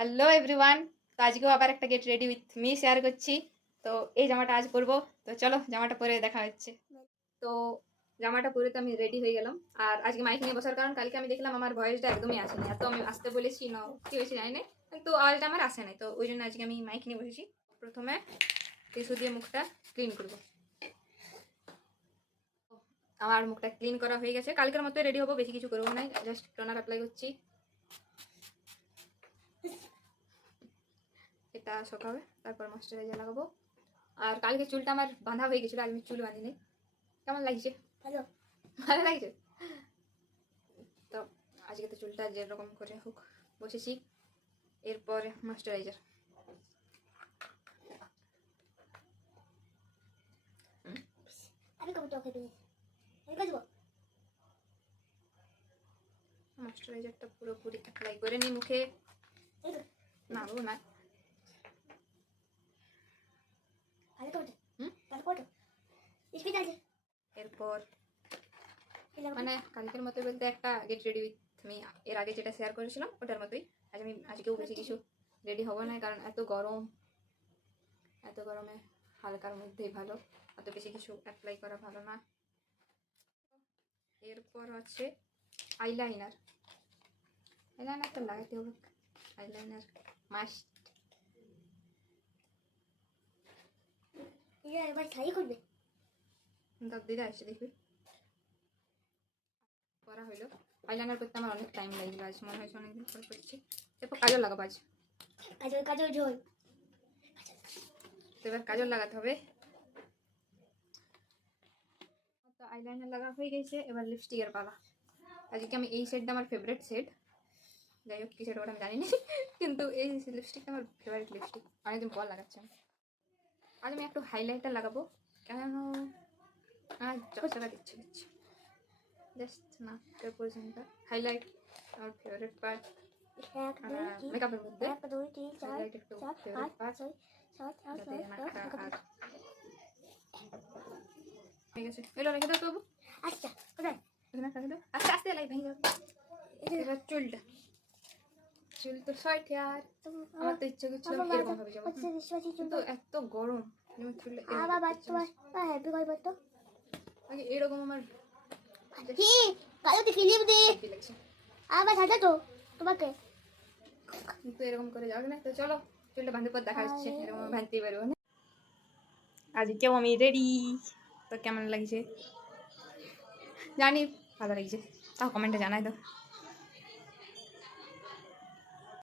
Hello everyone. তো আজকেও আবার একটা get ready with me share করছি। তো এই জামাটা আজ পরবো। তো চলো জামাটা পরে দেখা হচ্ছে। তো জামাটা পরে তো আমি রেডি হয়ে গেলাম। আর আজকে মাইক নিয়ে বসার কারণ কালকে আমি দেখলাম আমার ভয়েসটা একদমই আসেনি। এত আমি আসতে বলেছি না কি হয়েছে জানি না, কিন্তু আওয়াজটা আমার আসে নাই। তো ওই জন্য আজকে আমি মাইক নিয়ে বসেছি। প্রথমে টিস্যু দিয়ে মুখটা ক্লিন করবো। আমার মুখটা ক্লিন করা হয়ে গেছে, কালকের মতো রেডি হবো, বেশি কিছু করবো না, জাস্ট টোনার অ্যাপ্লাই করছি। এটা শুকাবে, তারপর ময়শ্চারাইজার লাগাবো। আর কালকে চুলটা আমার বাঁধা হয়ে গেছিলো, আমি চুল বাঁধিনি। কেমন লাগছে? ভালো ভালো লাগছে। তো আজকে তো চুলটা যেরকম করে হোক বসেছি। এরপরে ময়শ্চারাইজার। ময়শ্চারাইজারটা পুরোপুরি অ্যাপ্লাই করে নিই মুখে। না গো না, এরপর মানে কালকের মতো বলতে একটা গেট রেডি উইথ মি এর আগে যেটা শেয়ার করেছিলাম ওটার মতোই আজকেও বেশি কিছু রেডি হবো না, কারণ এত গরমে হালকার মধ্যেই ভালো, এত বেশি কিছু অ্যাপ্লাই করা ভালো না। এরপর আছে আইলাইনার। আইলাইনারটা লাগাইতে হবে, আইলাইনার মাস্ট। এবার ছাই করবে দিদা এসে দেখবি করা হইলো। আইলাইনার করতে আমার অনেক টাইম লাগলো, আজ মনে হয়েছে অনেকদিন পরে করছি। এরপর কাজল লাগাবো আজ। কাজল ঝোল। তো এবার কাজল লাগাতে হবে। তো আইলাইনার লাগা হয়ে গেছে, এবার লিপস্টিকের পালা। আজকে আমি এই শেডটা আমার ফেভারিট শেড, যাই হোক কি শেড ওটা আমি জানি না, কিন্তু এই লিপস্টিকটা আমার ফেভারিট লিপস্টিক, অনেকদিন পর লাগাচ্ছি আমি। আজ আমি একটু হাইলাইটার লাগাবো, কেন আর চকচকা দিচ্ছে জাস্ট না পোর্শনটা হাইলাইট আমার ফেভারিট পার্ট। মেকআপের মধ্যে হাইলাইট একটু ফেভারিট পার্ট। ঠিক আছে, এগুলো রেখে দাও তো বাবু। আচ্ছা কোথায় রেখে দাও, আস্তে আস্তে লাই ভেঙে যাবে। এবার চুল তো শর্ট ইয়ার, আমার তো ইচ্ছে করছিল এরকম ভাবে যাবো, কিন্তু এত গরম চুলে এরকম আমার কিন্তু এরকম করে যাবে না। তো চলো চুলটা বাঁধে পর দেখা যাচ্ছে, এরকম বাঁধতেই পারবো না। আজকেও আমি রেডি। তো কেমন লাগছে জানি, ভালো লাগছে তাও কমেন্টে জানাই দাও।